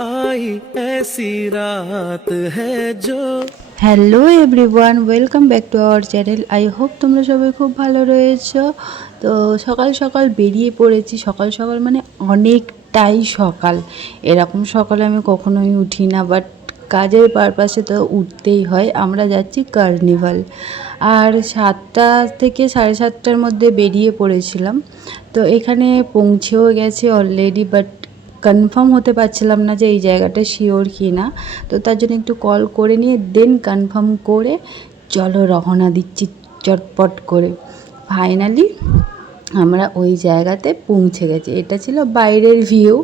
आई ऐसी रात है जो। Hello everyone, welcome back to our channel. I hope তোমরা সবাই খুব ভালো রয়েছো। তো সকাল সকাল বেরিয়ে পড়েছি। সকাল সকাল মানে অনেকটাই সকাল। এরকম সকালে আমি কখনোই উঠি না, বাট কাজের পারপাসে তো উঠতেই হয়। আমরা যাচ্ছি কার্নিভাল, আর 7টা থেকে 7:30টার মধ্যে বেরিয়ে পড়েছিলাম। তো এখানে পৌঁছেও গেছে অলরেডি, বাট কনফার্ম হতে পারছিলাম না যে এই জায়গাটা শিওর কি না। তো তার জন্য একটু কল করে নিয়ে দেন কনফার্ম করে চলো রওনা দিচ্ছি চটপট করে। ফাইনালি আমরা ওই জায়গাতে পৌঁছে গেছি। এটা ছিল বাইরের ভিউ।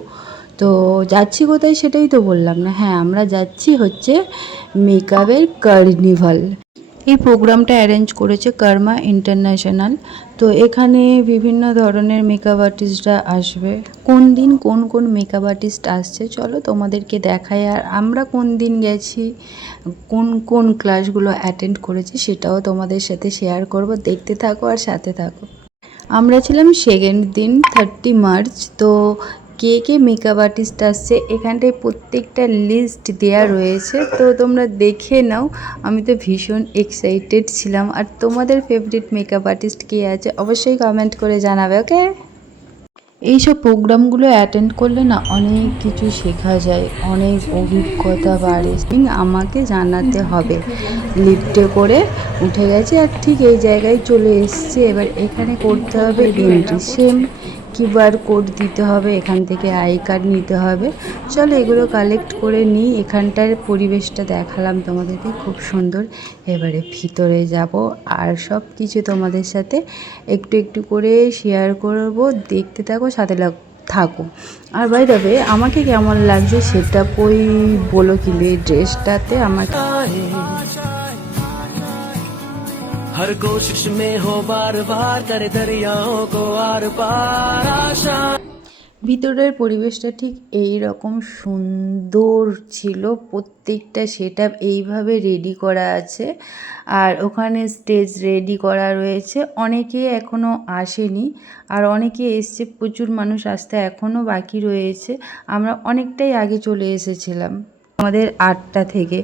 তো যাচ্ছি কোথায় সেটাই তো বললাম না। হ্যাঁ, আমরা যাচ্ছি হচ্ছে মেকআপের কার্নিভাল। এই প্রোগ্রামটা অ্যারেঞ্জ করেছে কর্মা ইন্টারন্যাশনাল। তো এখানে বিভিন্ন ধরনের মেকআপ আর্টিস্টরা আসবে। কোন দিন কোন কোন মেকআপ আর্টিস্ট আসছে চলো তোমাদেরকে দেখাই। আর আমরা কোন দিন গেছি, কোন কোন ক্লাসগুলো অ্যাটেন্ড করেছি সেটাও তোমাদের সাথে শেয়ার করব। দেখতে থাকো আর সাথে থাকো। আমরা ছিলাম সেকেন্ড দিন 30 মার্চ। তো কে কে মেকআপ আর্টিস্ট আসছে এখানটায় প্রত্যেকটা লিস্ট দেয়া রয়েছে, তো তোমরা দেখে নাও। আমি তো ভীষণ এক্সাইটেড ছিলাম। আর তোমাদের ফেভারিট মেকআপ আর্টিস্ট কে আছে অবশ্যই কমেন্ট করে জানাবে, ওকে? এইসব প্রোগ্রামগুলো অ্যাটেন্ড করলে না অনেক কিছু শেখা যায়, অনেক অভিজ্ঞতা বাড়ে। আমাকে জানাতে হবে। লিফটে করে উঠে গেছে আর ঠিক এই জায়গায় চলে এসেছি। এবার এখানে করতে হবে এন্ট্রি। সেম কিউআর কোড দিতে হবে, এখান থেকে আই কার্ড নিতে হবে। চলো এগুলো কালেক্ট করে নিই। এখানটার পরিবেশটা দেখালাম তোমাদেরকে, খুব সুন্দর। এবারে ভিতরে যাব আর সব কিছু তোমাদের সাথে একটু একটু করে শেয়ার করব। দেখতে থাকো, সাথে থাকো। আর বাই দ্য ওয়ে, আমাকে কেমন লাগছে সেটা কই বলো কিন্তু এই ড্রেসটাতে আমাকে। हर कोशिश में हो बार बार करे दरियाओं को आर पार आशा। ভিতরের পরিবেশটা ঠিক এই রকম সুন্দর ছিল। প্রত্যেকটা সেটআপ এইভাবে রেডি করা আছে, আর ওখানে স্টেজ রেডি করা রয়েছে। অনেকে এখনও আসেনি আর অনেকে এসছে। প্রচুর মানুষ আসতে এখনও বাকি রয়েছে। আমরা অনেকটাই আগে চলে এসেছিলাম আমাদের 8টা থেকে,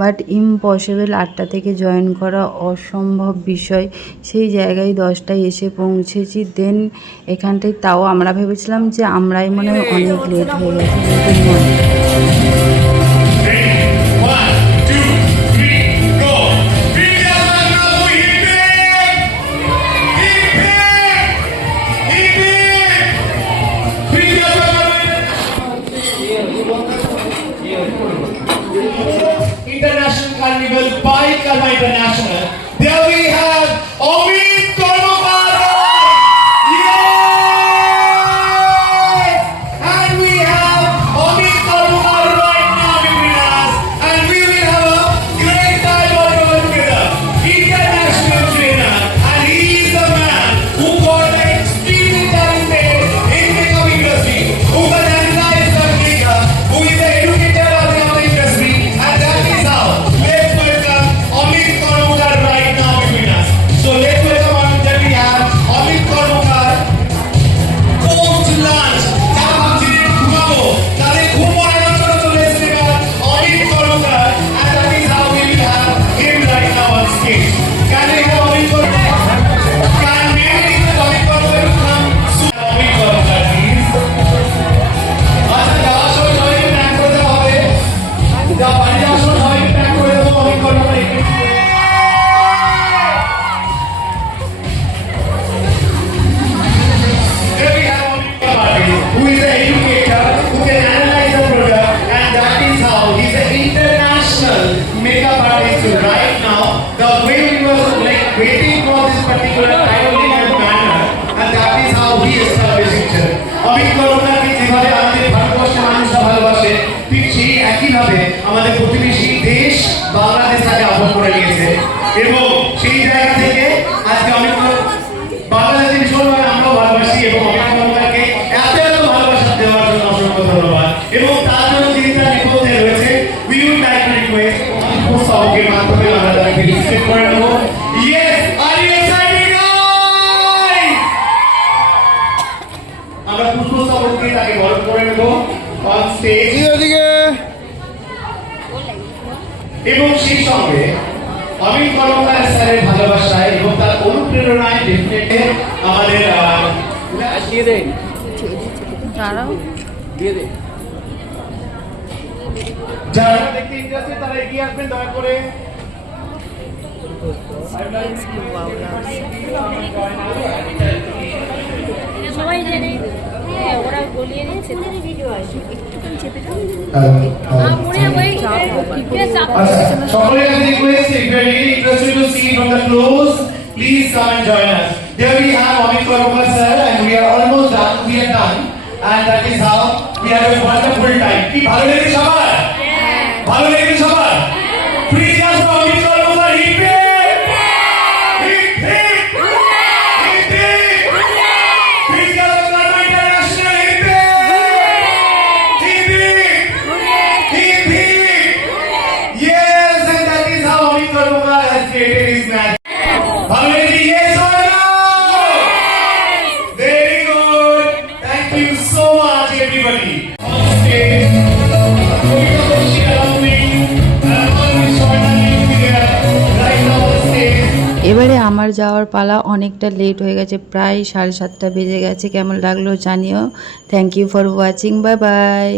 বাট ইম্পসিবল 8টা থেকে জয়েন করা, অসম্ভব বিষয়। সেই জায়গায় 10টায় এসে পৌঁছেছি। দেন এখানটায় তাও আমরা ভেবেছিলাম যে আমরাই মনে হয় অনেক লেট হয়ে গেছি। International Carnival by Karma International. There we have Amit Karmakar. Yes! And we have Amit Karmakar right now between us. And we will have a great time all over together. International trainer. And he is the man who got extremely talented in makeup industry. Who can analyze the makeup. Who is the educator of the industry. And that is how. Let's welcome Amit Karmakar right now between us. So let's welcome on that we have Amit Karmakar. Post lunch. তারা ভাবছিলেন ঘুমাবো, তাদের ঘুম পড়ানোর জন্য চলে এসেছে এবার Amit Karmakar. And that is how we will have him right now on stage. Can we have Amit Karmakar? Can we request Amit Karmakar to come soon? Amit Karmakar, please. আচ্ছা, যাওয়ার সময় সবাইকে ট্র্যাক করে দেওয়া হবে। যা বাড়ি যাওয়ার সময় সবাইকে ট্র্যাক করে দেবো Amit Karmakar এখানে। There we have Amit Karmakar, who is an educator, who can analyze the product, and that is how he's an international makeup artist right now. The way we was like waiting for this particular timely manner, and that is how he established himself. Amit Karmakar কে যেভাবে আমাদের ভারতবর্ষের মানুষরা ভালোবাসে, ঠিক সেই একইভাবে আমাদের প্রতিবেশী দেশ বাংলাদেশ তাকে আপন করে নিয়েছে। এবং সেই জায়গা থেকে আজকে অমিত বাংলাদেশে ভীষণভাবে আমরাও ভালোবাসি এবং অমিত কর্মকারকে এত এত ভালোবাসা দেওয়ার জন্য অসংখ্য ধন্যবাদ। এবং তার জন্য যিনি তার নেপথ্যে রয়েছে, we would like to request পুষ্পস্তবকের মাধ্যমে আমরা তাকে রিসিভ করে নেব। Yes, are you excited guys? আমরা পুষ্পস্তবককে তাকে বরণ করে নেব on stage. এবং সেই সঙ্গে অমিত কর্মকার স্যারের ভালোবাসায় এবং তার অনুপ্রেরণায় ডেফিনেটলি আমাদের দিয়ে দে দাঁড়াও দিয়ে দে যারা দেখতে ইন্টারেস্টেড তারা এগিয়ে আসবেন দয়া করে। সবাই জেনে ওরা গলিয়ে নিয়েছে ভিডিও আছে একটুখানি চেপে দাও আচ্ছা, সকলের কাছে request, if you are really interested to see from the close, please come and join us. There we have Amit Karmkar sir, and we are almost done. We are done, and that is how we have a wonderful time. কি ভালো লেগেছে সবার? ভালো লেগেছে সবার? Please just for Amit Karmkar, hip hip! Hip hip! Hip hip! Please just for Karma International, hip hip! Hip hip! Hip hip! Yes, and that is how Amit Karmkar has created his magic. ভালো লেগেছে? Yes or no? Very good. Thank you so much, everybody. On stage, Kavita Koshi around me, and all the journalists here, right now on stage. এবারে আমার যাওয়ার পালা, অনেকটা late হয়ে গেছে, প্রায় 7:30 বেজে গেছে। কেমন লাগলো জানিও। Thank you for watching, bye by.